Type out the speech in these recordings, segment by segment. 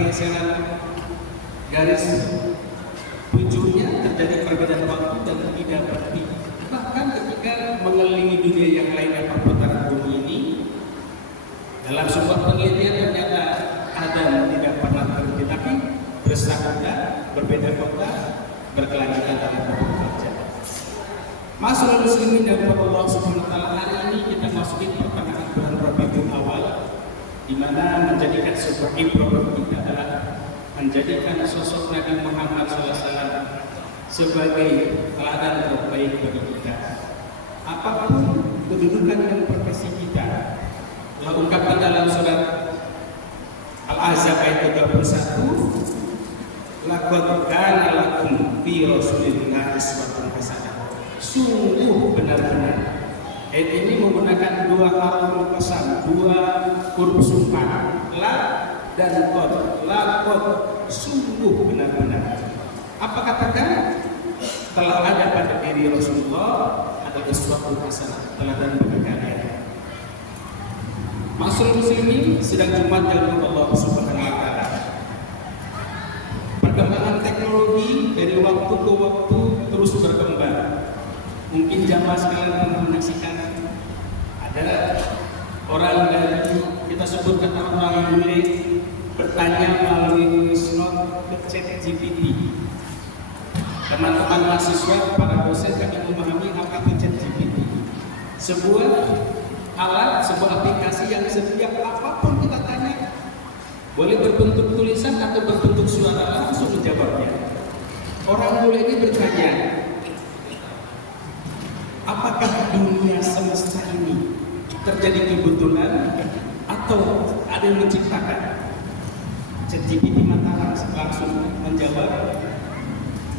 pergeseran garis tujuhnya, terjadi perbedaan waktu dan tidak berhenti. Bahkan ketika mengelilingi dunia yang lainnya perputaran bumi ini, dalam sebuah penelitian ternyata Adam tidak pernah berhenti, tapi bersabda berbeda kota, berkelanjutan dalam bekerja. Masyaallah muslimin dan Allah Subhanahu wa taala, hari ini kita masuki pertengahan bulan Rabiul Awal, di mana menjadikan sebuah ibrah kita adalah menjadikan sosok Nabi Muhammad SAW sebagai teladan terbaik bagi kita. Apapun kedudukan dan profesi kita, Allah ungkapkan dalam surat Al-Ahzab ayat 31, laqad kana lakum fi rasulillahi uswatun hasanah. Sungguh benar-benar. Ayat ini menggunakan dua haruf qasam, dua huruf sumpah, la dan qad. Laqad, sungguh benar-benar. Apa katakan? Telah ada pada diri Rasulullah ada uswatun hasanah, teladan bagi kalian. Masyaallah muslimin, sedang Jumat dari Allah Subhanahu wa taala. Perkembangan teknologi dari waktu ke waktu terus berkembang. Mungkin jamaah sekalian pernah menyaksikan ada orang dari kita sebut kata orang bule bertanya melalui voice note ke ChatGPT. Teman-teman mahasiswa, para dosen kami memahami apa itu ChatGPT. Sebuah alat, sebuah aplikasi yang setiap apapun kita tanya, boleh berbentuk tulisan atau berbentuk suara, langsung menjawabnya. Orang bule ini bertanya, apakah dunia semesta ini terjadi kebetulan atau ada yang menciptakan? ChatGPT Mataram langsung menjawab,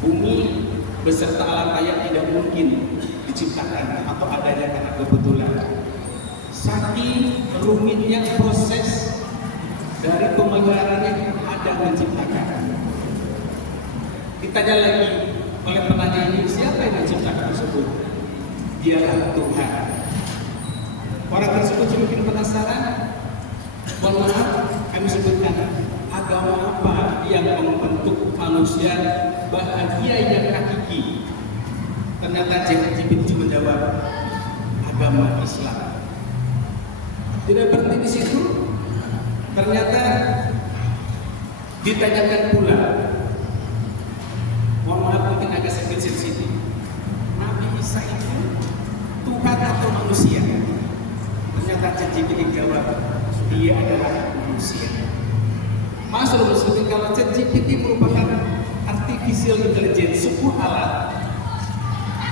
bumi beserta alam raya tidak mungkin diciptakan atau adanya karena kebetulan. Saking rumitnya proses dari pemeliharannya ada menciptakan. Ditanya lagi oleh penanya ini, siapa yang menciptakan tersebut? Dialah Tuhan. Orang tersebut mungkin penasaran. Mohon maaf, kami sebutkan agama apa yang membentuk manusia bahagia yang hakiki. Ternyata ChatGPT menjawab, agama Islam. Tidak berhenti di situ. Ternyata ditanyakan pula, mohon maaf mungkin agak sedikit sensitif, Nabi Isa itu Tuhan atau manusia? Ternyata ChatGPT jawab, dia adalah manusia. Masyaallah muslimin, kalau ChatGPT merupakan artificial intelligence, sebuah alat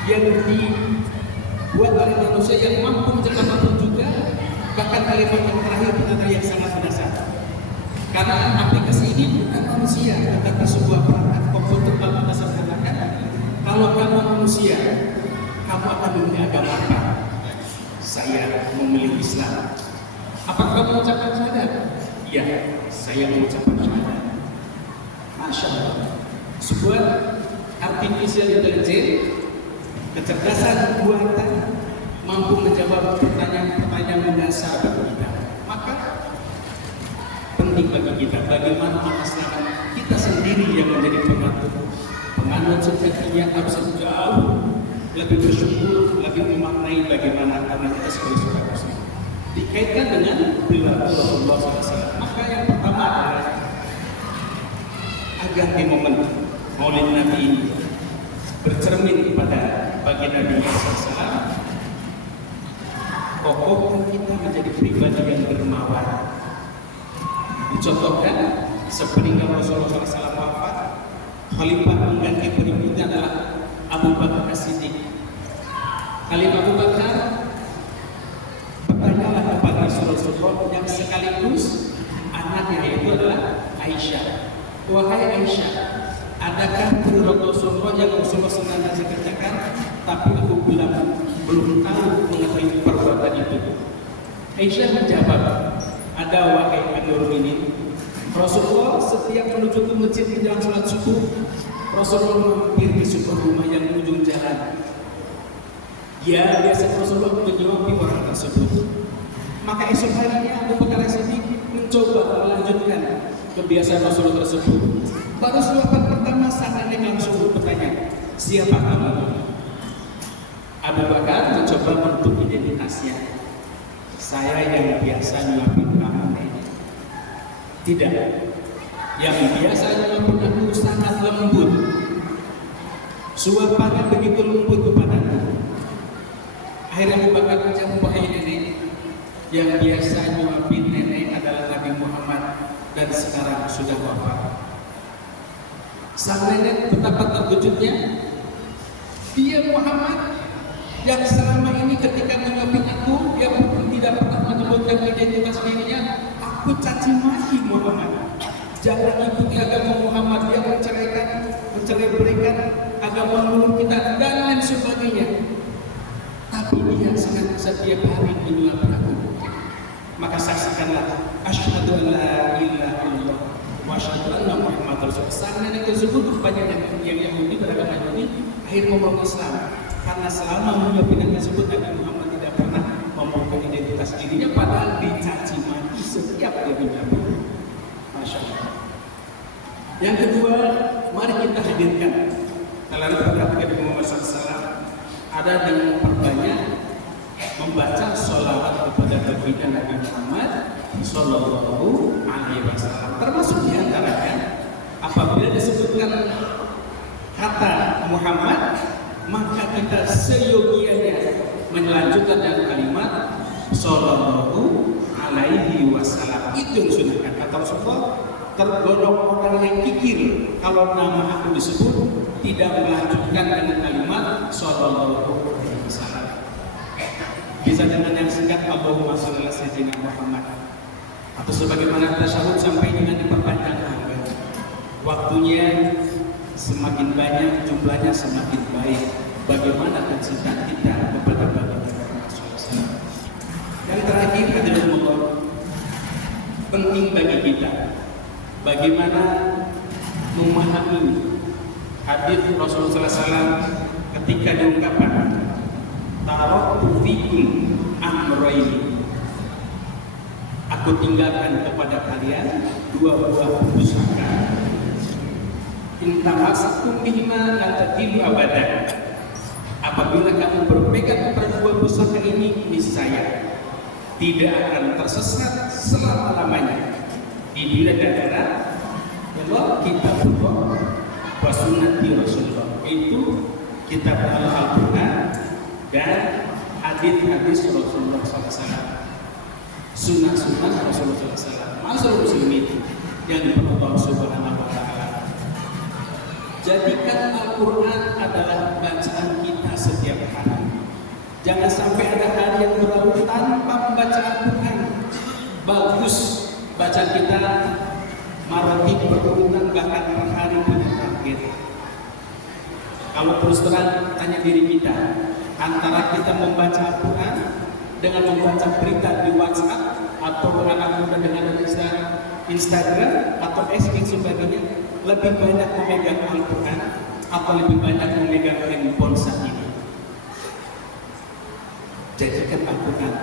yang dibuat oleh manusia yang mampu menceritakan apapun juga, bahkan kalimat yang terakhir ternyata yang sangat mendasar. Karena aplikasi ini bukan manusia, tetapi sebuah perangkat komputer dalam dasar mengatakan, kalau kamu manusia, kamu akan memilih agama apa? Saya memilih Islam. Apakah kamu mengucapkan syahadat? Iya, saya mengucapkan syahadat. Masya Allah, sebuah artificial intelligence, kecerdasan buatan, mampu menjawab pertanyaan-pertanyaan mendasar bagi kita. Maka penting bagi kita bagaimana mengaslakan kita sendiri yang menjadi penganut sejatinya harus jauh lebih bersyukur, lebih memaknai bagaimana karena kita sebagai seorang muslim. Dikaitkan dengan perilaku Rasulullah SAW. Maka yang pertama adalah agar di momen Maulid Nabi ini bercermin kepada baginda Nabi SAW, kokohkan kita menjadi pribadi yang dermawan. Dicontohkan sepeninggal Rasulullah SAW wafat, khalifah mengganti berikutnya adalah Abu Bakar As-Siddiq. Khalifah Abu Bakar bertanyalah kepada Rasulullah yang sekaligus anaknya, yaitu adalah Aisyah. Wahai Aisyah, adakah perilaku Rasulullah yang Rasulullah sengaja kerjakan tapi aku bilang belum tahu mengetahui perbuatan itu? Aisyah menjawab, ada wahai Amirul Mukminin. Rasulullah setiap menuju ke masjid menjelang sholat subuh, Rasulullah mampir di sebuah rumah yang ujung jalan. Ya, biasa Rasulullah menyuapi orang tersebut. Maka esok harinya Abu Bakar As-Siddiq mencoba melanjutkan ke kebiasaan Rasulullah tersebut. Baru suapan pertama sang nenek langsung bertanya, siapa kamu? Abu Bakar mencoba menutup identitasnya. Saya yang biasa nyuapin kamu, nenek. Tidak, yang biasa nyuapin aku sangat lembut. Suapannya begitu lembut kepadaku. Akhirnya Abu Bakar menjawab, wahai nenek, yang biasa nyuapin nenek adalah Nabi Muhammad dan sekarang sudah wafat. Sang nenek betapa terkejutnya. Dia Muhammad yang selama ini ketika menyuapin aku, dia pun tidak pernah menyebutkan identitas dirinya. Aku caci maki Muhammad. Jangan ikuti agama Muhammad, dia mencerai-beraikan agama leluhur kita dan lain sebagainya. Tapi dia sangat setiap hari menyuapin aku. Maka saksikanlah, asyhadu an la ilaha illallah wa asyhadu anna Muhammadar Rasulullah. Sang nenek tersebut rupanya yang Yahudi beragama Yahudi akhirnya memeluk Islam. Karena selama menyuapin tersebut Nabi Muhammad tidak pernah membuka identitas dirinya, padahal dicaci maki setiap dia menyuapin. Masya Allah. Yang kedua, mari kita hadirkan dalam perhatian Nabi Muhammad SAW ada dengan perbanyak membaca sholawat kepada baginda Nabi Muhammad Sallallahu Alaihi Wasallam. Termasuk diantaranya apabila disebutkan kata Muhammad, maka kita seyogianya melanjutkan dengan kalimat Sallallahu Alaihi Wasallam. Itu yang sunahkan. Kata Rasulullah, tergolong orang yang kikir kalau nama aku disebut tidak melanjutkan dengan kalimat Sallallahu Alaihi Wasallam. Bisa dengan yang singkat Allahumma sholli ala sayyidina Muhammad, atau sebagaimana tasyahud sampai dengan diperpanjang waktunya semakin banyak, jumlahnya semakin baik. Bagaimana kecintaan kita kepada baginda Rasulullah. Yang terakhir adalah penting bagi kita bagaimana memahami hadis Rasulullah SAW ketika diungkapkan taraktu fikum amrayni, aku tinggalkan kepada kalian dua buah pusaka. In tamassaktum bihima lan tadillu abadan. Apabila kamu berpegang kepada dua pusaka ini, niscaya tidak akan tersesat selama-lamanya di dunia dan akhirat. Allah kitabullah wa sunnati Rasulullah, itu kitab Al-Quran dan hadis-hadis Rasulullah SAW, sunnah-sunnah Rasulullah SAW. Masyaallah muslimin yang diperlukan Allah Subhanahu wa Ta'ala, jadikan Al-Quran adalah bacaan kita setiap hari. Jangan sampai ada hari yang berlalu tanpa membaca Al-Quran. Bagus bacaan kita marati berurutan bahkan per hari punya target. Kalau terus terang tanya diri kita, antara kita membaca Al-Quran dengan membaca berita di WhatsApp atau anak muda dengan Instagram atau Facebook sebagainya, lebih banyak memegang Al-Quran atau lebih banyak memegang handphone saat ini? Jadikan Al-Quran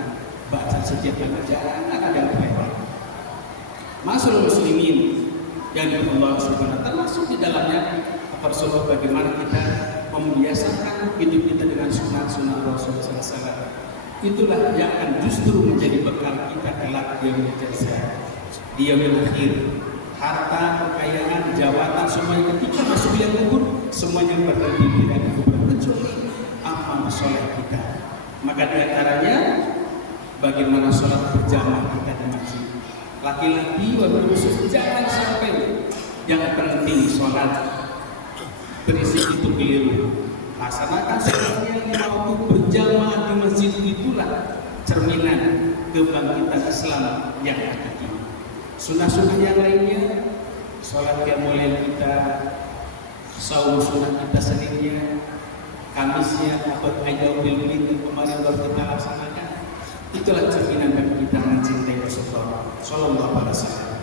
baca setiap hari, jangan ada yang lewat. Masyaallah muslimin yang Allah Subhanahu wa Ta'ala, termasuk di dalamnya Rasulullah bagaimana kita membiasakan hidup kita dengan sunnah-sunnah Rasulullah SAW. Itulah yang akan justru menjadi bekal kita kelak di yaumil jazaa, di yaumil akhir. Harta, kekayaan, jabatan, semuanya ketika masuk liang kubur, semuanya berhenti di liang kubur kecuali amal sholat kita. Maka diantaranya bagaimana sholat berjamaah kita di masjid. Laki-laki wabil khusus jangan sampai yang penting sholat berisik itu keliru. Laksanakan sholatnya lima waktu berjamaah di masjid, itulah cerminan kebangkitan Islam yang hakiki. Sunnah-sunnah yang lainnya, sholat qiyamul kita, saum sunnah kita sendirinya, Kamisnya dapat ayat yang kemarin baru kita laksanakan. Itulah cerminan bagi kita mencintai Rasulullah Sallallahu Alaihi Wasallam.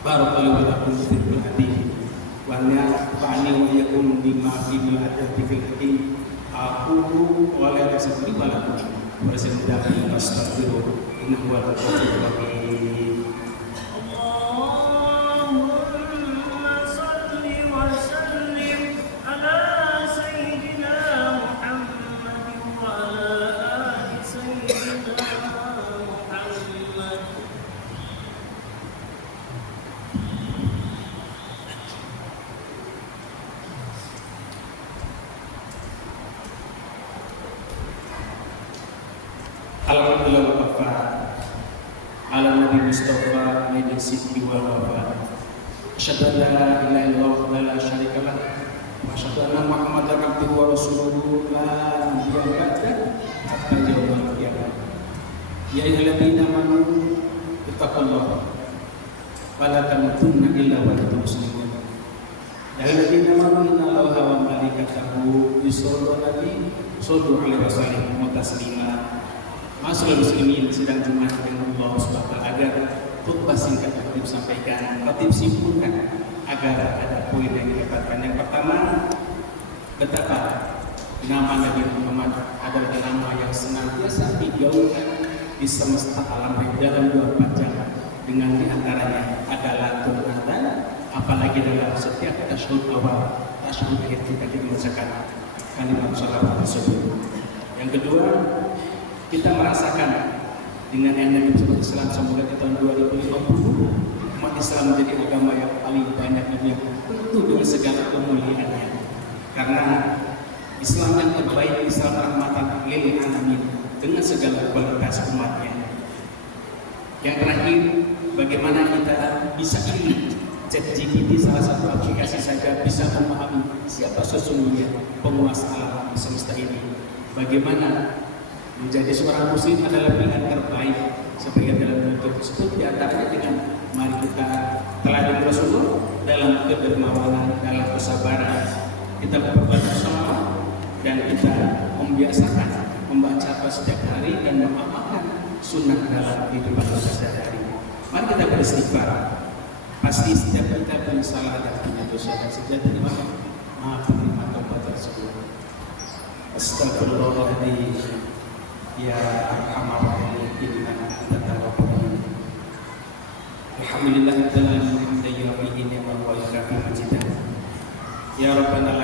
Barakallahu lakum fil hadis wa nafa'ani wa iyyakum bima fihi al-adab fil hadis. Aku wala tasbihu wala bersedekah astaghfirullah innahu wal ghafurur rahim. Mustafa alaihi sidqi wal wafa. Asyhadu an la ilaha illallah wa la syarika lah. Wa asyhadu anna Muhammadar abduhu wa rasuluhu la nabiyya ba'dahu hatta yaumil qiyamah. Ya ayyuhalladzina amanu ittaqullaha wa la tamutunna illa wa antum muslimun. Ya ayyuhalladzina amanu inna Allaha wa malaikatahu yusholluna 'alan rasulih wa taslima. Masyaallah muslimin sidang Jumat dengan Allah Subhanahu wa taala, agar khutbah singkat yang disampaikan tatib simpulkan agar ada poin yang didapatkan. Yang pertama, betapa nama Nabi Muhammad adalah nama yang senantiasa digaungkan di semesta alam dalam 24 jam, dengan diantaranya adalah Tuhan, apalagi dalam setiap tasyahud awal, tasyahud akhir kita mengucapkan kalimat shalawat tersebut. Yang kedua, kita merasakan dengan Nabi Islam semoga di tahun 2050 umat Islam menjadi agama yang paling banyak di dunia, tentu dengan segala kemuliaannya, karena Islam yang terbaik, Islam rahmatan lil alamin, dengan segala kualitas umatnya. Yang terakhir, bagaimana kita bisa ini ChatGPT, salah satu aplikasi saja bisa memahami siapa sesungguhnya penguasa alam semesta ini. Bagaimana menjadi seorang muslim adalah pilihan terbaik sebagai dalam bentuk tersebut, diantaranya dengan mari kita teladan Rasulullah dalam kedermawanan, dalam kesabaran, kita berbuat bersama dan kita membiasakan membaca setiap hari dan mengamalkan sunnah dalam kehidupan kita sehari-hari. Mari kita beristighfar. Pasti setiap kita punya salah dan punya dosa, dan setiap terima maaf menerima taubat tersebut. Astagfirullahaladzim. Ya arhamar rahimin innaka antat tawwabur rahim. Alhamdulillah ta'ala hamdan yu'affihi ni'man wa yukafi majidah. Ya Rabbana